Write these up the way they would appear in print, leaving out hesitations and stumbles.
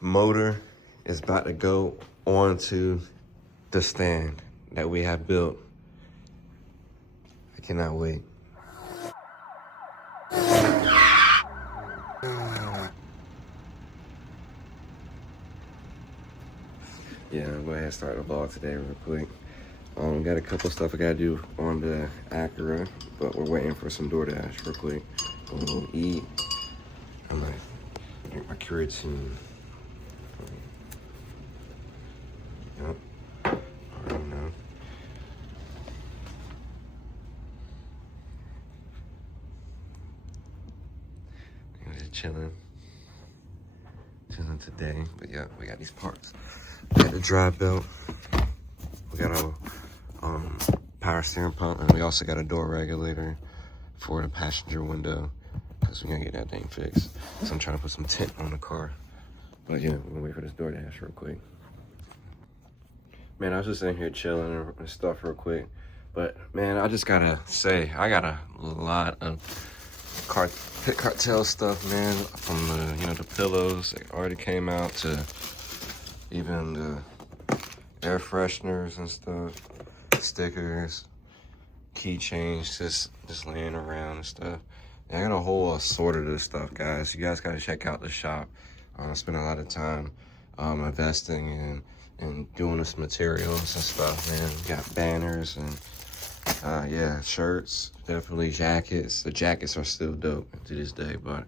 motor is about to go onto the stand that we have built. I cannot wait. Yeah, I'll go ahead and start the vlog today real quick. Got a couple stuff I gotta do on the Acura, but we're waiting for some DoorDash real quick. I'm gonna eat. I'm gonna drink my creatine. Yep. I don't know. I'm just chilling today. But yeah, we got these parts. We got the drive belt. We got a power steering pump, and we also got a door regulator for the passenger window because we're gonna get that thing fixed. So I'm trying to put some tint on the car. But yeah, we're gonna wait for this DoorDash real quick. Man, I was just in here chilling and stuff real quick. But man, I just gotta say, I got a lot of pit cartel stuff, man. From the, the pillows that already came out to even the air fresheners and stuff, stickers, keychains, just laying around and stuff. And I got a whole assortment of this stuff, guys. You guys gotta check out the shop. I spend a lot of time investing and doing this materials and stuff, man. We got banners and yeah, shirts, definitely jackets. The jackets are still dope to this day, but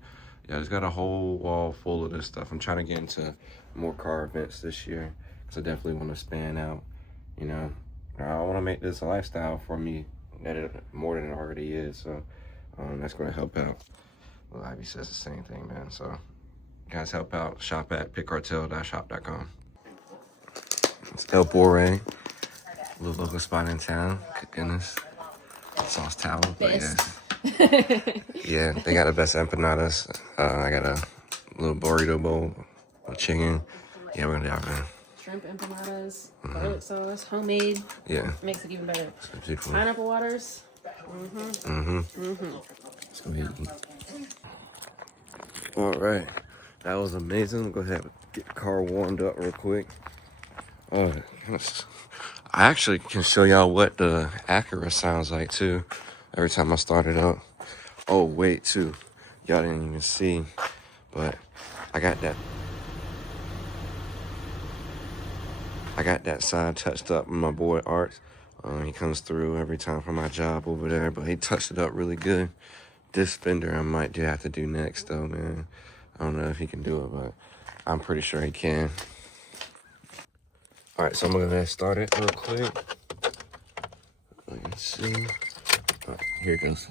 yeah, it's got a whole wall full of this stuff. I'm trying to get into more car events this year because I definitely want to span out, I want to make this a lifestyle for me more than it already is, so that's going to help out. Well, Ivy says the same thing, man, so guys, help out. Shop at pitcartel.shop.com. It's El Bore, little local spot in town. Goodness, sauce towel, but yes. Yeah, they got the best empanadas. I got a little burrito bowl with chicken. Yeah, we're gonna dive in. Shrimp empanadas, garlic sauce, homemade. Yeah, makes it even better. Cool. Pineapple waters. Let's go ahead and eat. All right, that was amazing. Go ahead and get the car warmed up real quick. I actually can show y'all what the Acura sounds like too. Every time I start it up. Oh wait, too, y'all didn't even see, but I got that side touched up with my boy Art. He comes through every time for my job over there, but he touched it up really good. This fender I might have to do next though, man. I don't know if he can do it, but I'm pretty sure he can. All right, so I'm gonna start it real quick. Let's see. Oh, here it goes.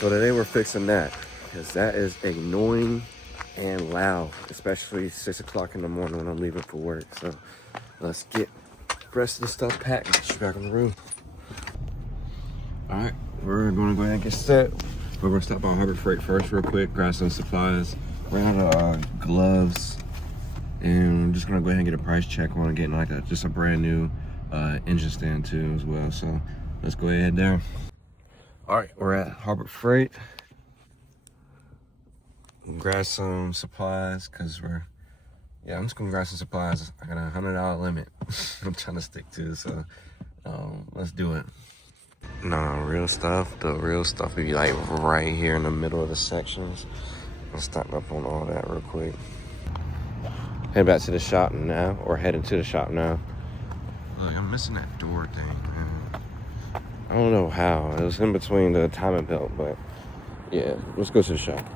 So today we're fixing that because that is annoying and loud, especially 6 o'clock in the morning when I'm leaving for work. So let's get the rest of the stuff packed and get you back in the room. All right, we're gonna go ahead and get set. We're gonna stop by Harbor Freight first real quick, grab some supplies. Ran out of gloves, and I'm just gonna go ahead and get a price check on getting like just a brand new engine stand too as well. So let's go ahead down. All right, we're at Harbor Freight. Grab some supplies because I'm just gonna grab some supplies. I got a $100 limit I'm trying to stick to, so let's do it. No, the real stuff would be like right here in the middle of the sections. I'll stock up on all that real quick. Head back to the shop now, or heading to the shop now. Look, I'm missing that door thing, man. I don't know how. It was in between the timing belt, but yeah, let's go to the shop.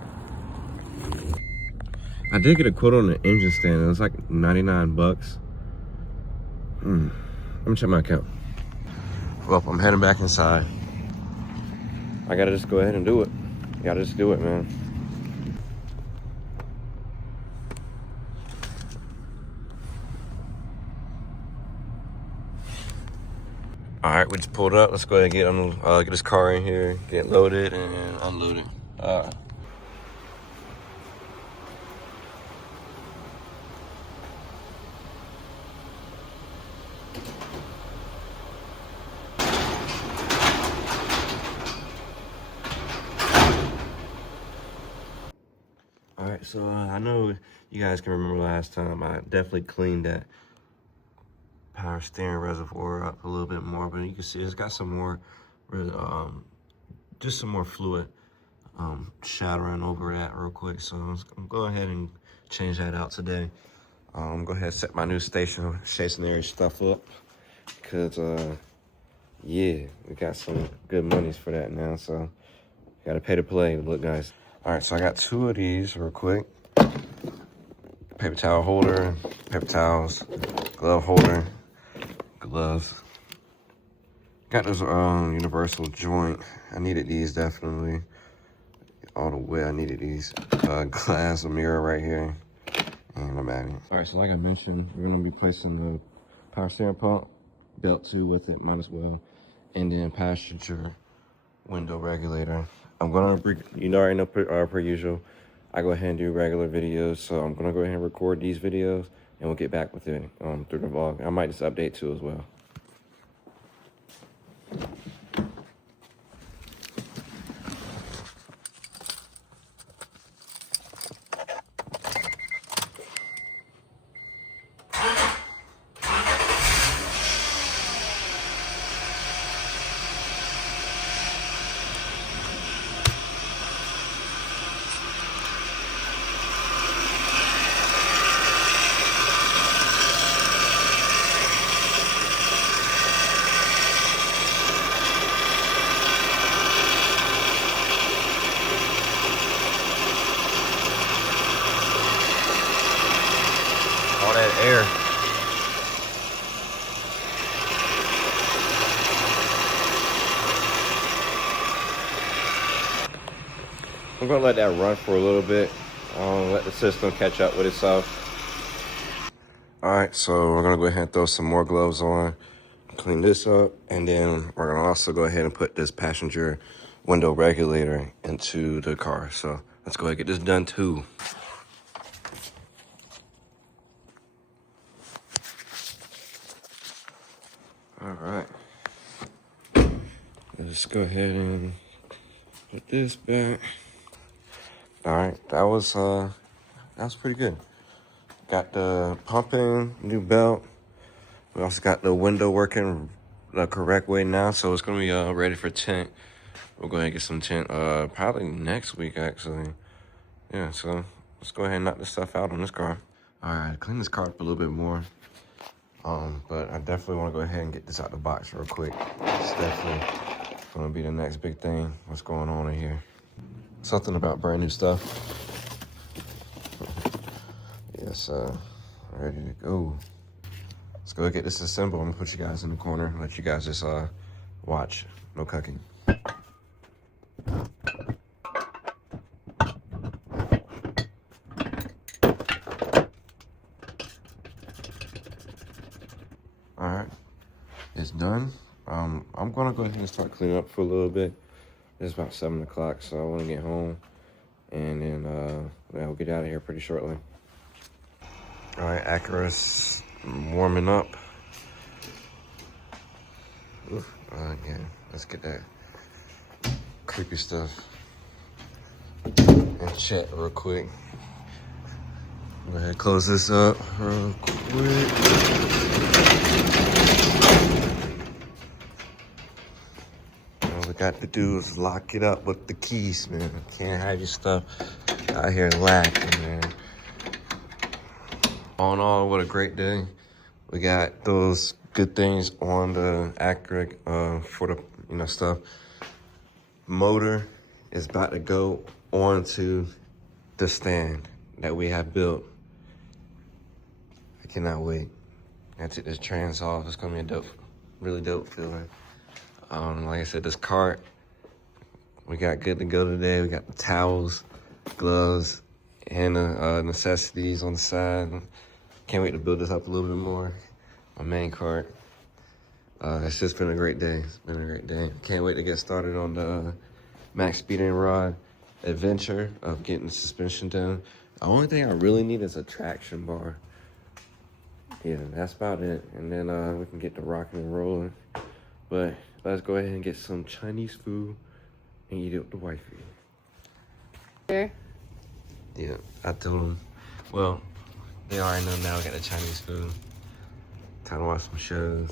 I did get a quote on the engine stand. It was like 99 bucks. Let me check my account. Well, I'm heading back inside. I gotta just go ahead and do it. Gotta just do it, man. All right, we just pulled up. Let's go ahead and get this car in here, get loaded and unloaded. All right. All right, so I know you guys can remember last time I definitely cleaned that power steering reservoir up a little bit more, but you can see it's got some more, just some more fluid shattering over that real quick. So I'm gonna go ahead and change that out today. Go ahead and set my new stationary stuff up, because yeah, we got some good monies for that now, so gotta pay to play. Look, guys. All right, so I got 2 of these real quick. Paper towel holder, paper towels, glove holder, gloves. Got this universal joint. I needed these definitely. All the way I needed these. Glass, a mirror right here, and I'm at it. All right, so like I mentioned, we're gonna be placing the power steering pump, belt 2 with it, might as well, and then passenger window regulator. I'm gonna, you already know, per usual, I go ahead and do regular videos, so I'm gonna go ahead and record these videos, and we'll get back with it through the vlog. I might just update too as well. All that air. I'm gonna let that run for a little bit. Let the system catch up with itself. All right, so we're gonna go ahead and throw some more gloves on, clean this up, and then we're gonna also go ahead and put this passenger window regulator into the car. So let's go ahead and get this done too. All right, let's go ahead and put this back. All right, that was pretty good. Got the pumping, new belt. We also got the window working the correct way now, so it's gonna be ready for tint. We'll go ahead and get some tint probably next week, actually. Yeah, so let's go ahead and knock this stuff out on this car. All right, clean this car up a little bit more. But I definitely want to go ahead and get this out the box real quick. It's definitely gonna be the next big thing. What's going on in here? Something about brand new stuff. Yes, ready to go. Let's go get this assembled. I'm gonna put you guys in the corner, let you guys just watch. No cooking. All right, it's done. I'm gonna go ahead and start cleaning up for a little bit. It's about 7 o'clock, so I wanna get home, and then we'll get out of here pretty shortly. All right, Acura's warming up. Oof. Yeah, let's get that creepy stuff in check real quick. Go ahead and close this up real quick. All we got to do is lock it up with the keys, man. Can't have your stuff out here lacking, man. All in all, what a great day. We got those good things on the Acura for the stuff. Motor is about to go onto the stand that we have built. I cannot wait. I took this trans off. It's gonna be a dope, really dope feeling. Like I said, this cart we got good to go today. We got the towels, gloves, and the necessities on the side. Can't wait to build this up a little bit more. My main cart. It's just been a great day. It's been a great day. Can't wait to get started on the Max Speed and Rod adventure of getting the suspension down. The only thing I really need is a traction bar. Yeah, that's about it. And then we can get the rocking and rolling. But let's go ahead and get some Chinese food and eat it with the wifey. There. Yeah, I told them. Well, they already know now we got the Chinese food. Time to watch some shows.